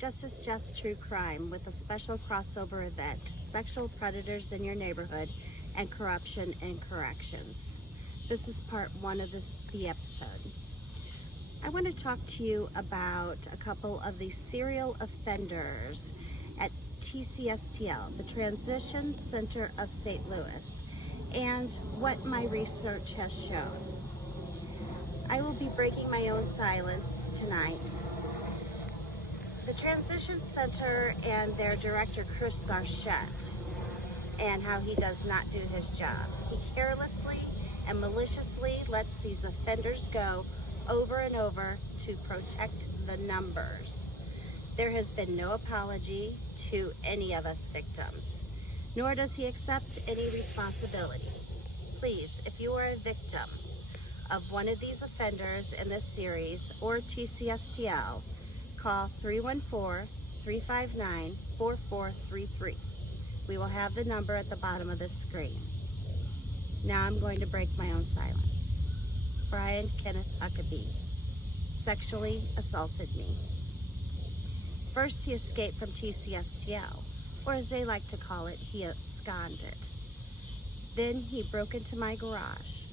Justice Just True Crime with a special crossover event, Sexual Predators in Your Neighborhood and Corruption in Corrections. This is part one of the episode. I want to talk to you about a couple of the serial offenders at TCSTL, the Transition Center of St. Louis, and what my research has shown. I will be breaking my own silence tonight. The Transition Center and their director, Chris Sarchette, and how he does not do his job. He carelessly and maliciously lets these offenders go over and over to protect the numbers. There has been no apology to any of us victims, nor does he accept any responsibility. Please, if you are a victim of one of these offenders in this series or TCSTL, call 314-359-4433. We will have the number at the bottom of the screen. Now I'm going to break my own silence. Brian Kenneth Huckaby sexually assaulted me. First, he escaped from TCSTL, or as they like to call it, he absconded. Then he broke into my garage.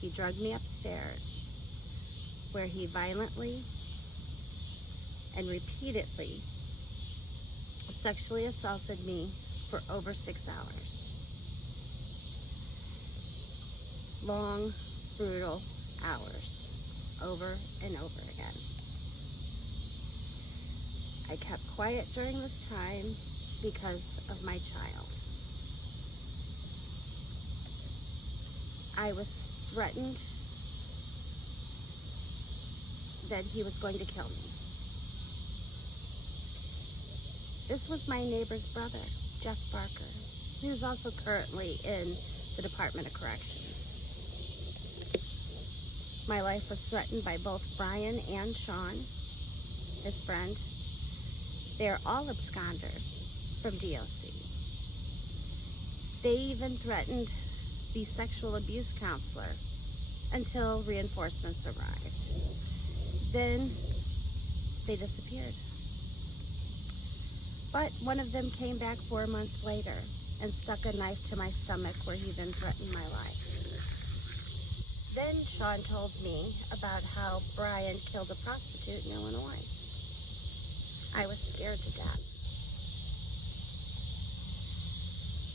He drugged me upstairs, where he violently and repeatedly sexually assaulted me for over 6 hours. Long, brutal hours, over and over again. I kept quiet during this time because of my child. I was threatened that he was going to kill me. This was my neighbor's brother, Jeff Barker. He was also currently in the Department of Corrections. My life was threatened by both Brian and Shawn, his friend. They are all absconders from DOC. They even threatened the sexual abuse counselor until reinforcements arrived. Then they disappeared. But one of them came back 4 months later and stuck a knife to my stomach where he then threatened my life. Then Shawn told me about how Brian killed a prostitute in Illinois. I was scared to death.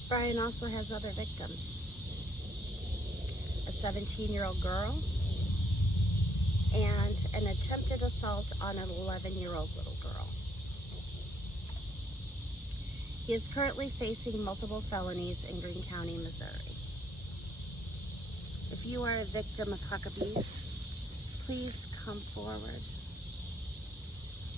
Brian also has other victims. A 17-year-old girl and an attempted assault on an 11-year-old little girl. He is currently facing multiple felonies in Greene County, Missouri. If you are a victim of Huckaby's, please come forward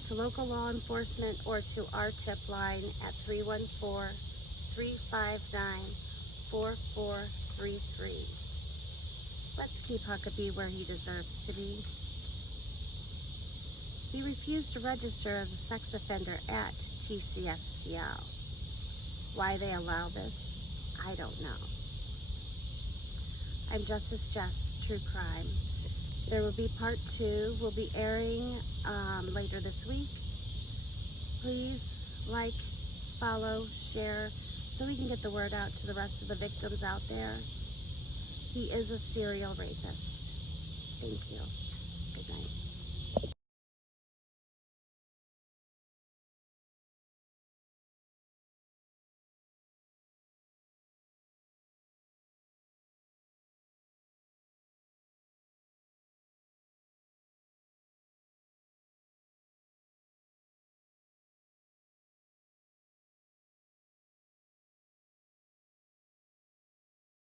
to local law enforcement or to our tip line at 314-359-4433. Let's keep Huckaby where he deserves to be. He refused to register as a sex offender at TCSTL. Why they allow this, I don't know. I'm Justice Just True Crime. There will be part 2. We'll be airing later this week. Please like, follow, share, so we can get the word out to the rest of the victims out there. He is a serial rapist. Thank you.